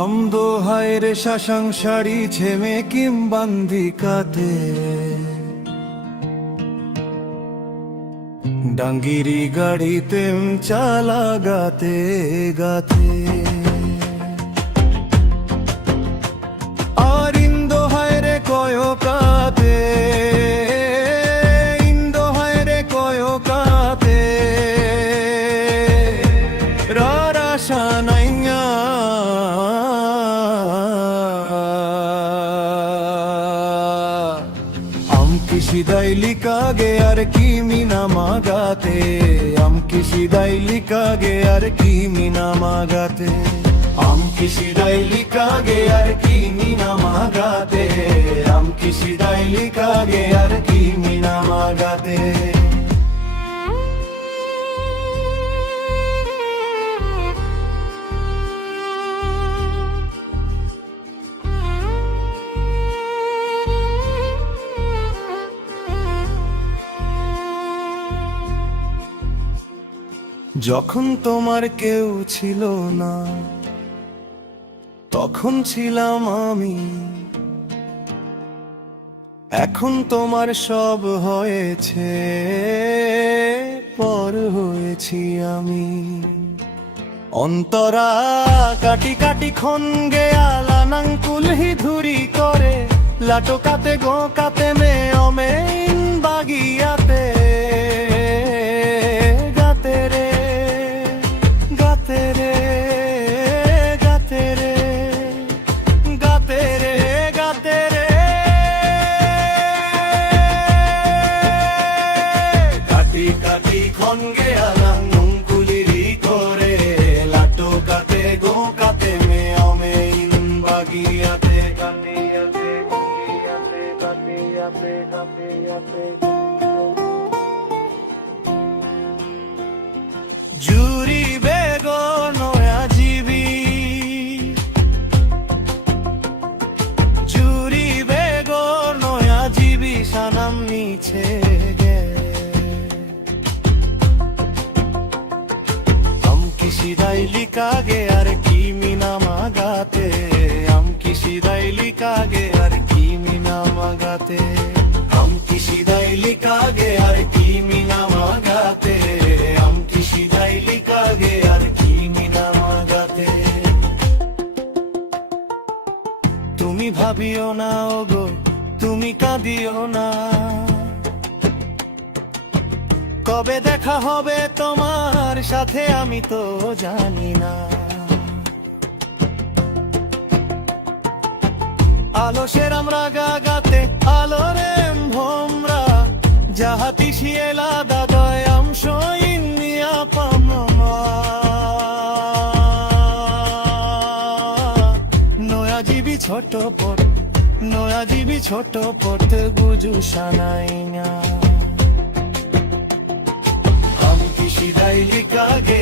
আমদো হায়রে শাসাং শাড়ি ছেমে কিমবান্দি কাতে ডাঙ্গিরি গাড়িতেম চালা গাতে গাতে আর ইন্দো হায়রে কয়কাতে ইন্দো হায়রে কয়কাতে রারাশা নাইয়া কিসিদাই লিকাগে আর কি মিনা মাগাতে কিসিদাই লিকাগে আর কি মিনা মাগাতে কিসিদাই লিকাগে আর কি মিনা মাগাতে কিসিদাই লিকাগে আর কি মিনা মাগাতে যখন তোমার কেউ ছিল না তখন ছিলাম আমি, এখন তোমার সব হয়েছে পর হয়েছি আমি। অন্তরা কাটি কাটি খন গেয়ালা নাং কুলহি ধুরি করে লাটোকাতে গো কাতে মে অমেইন বাগিয়াতে জুরি বেগো নয়া জীবী জুরি বেগো নয়া জীবী সানাম নিছে গে কিসিদাই লিকাগে আর কি মিনা মাগাতে কিসিদাই লিকাগে আর কি মিনা মাগাতে কিসিদাই লিকাগে আর কি মিনা মাগাতে কিসিদাই লিকাগে আর কি মিনা মাগাতে তুমি ভাবিও না ওগো তুমি কাঁদিও না, কবে দেখা হবে তোমার সাথে আমি তো জানি না। আলসের আমরা গাগাতে আলোরে ভোমরা যাহাতি শিয়েলা দাদয় আমশইনিয়া পামা নয়া জীবী ছোট পট নয়া জীবী ছোট পড়তে গুজু সানাইনা কিসিদাই লিকাগে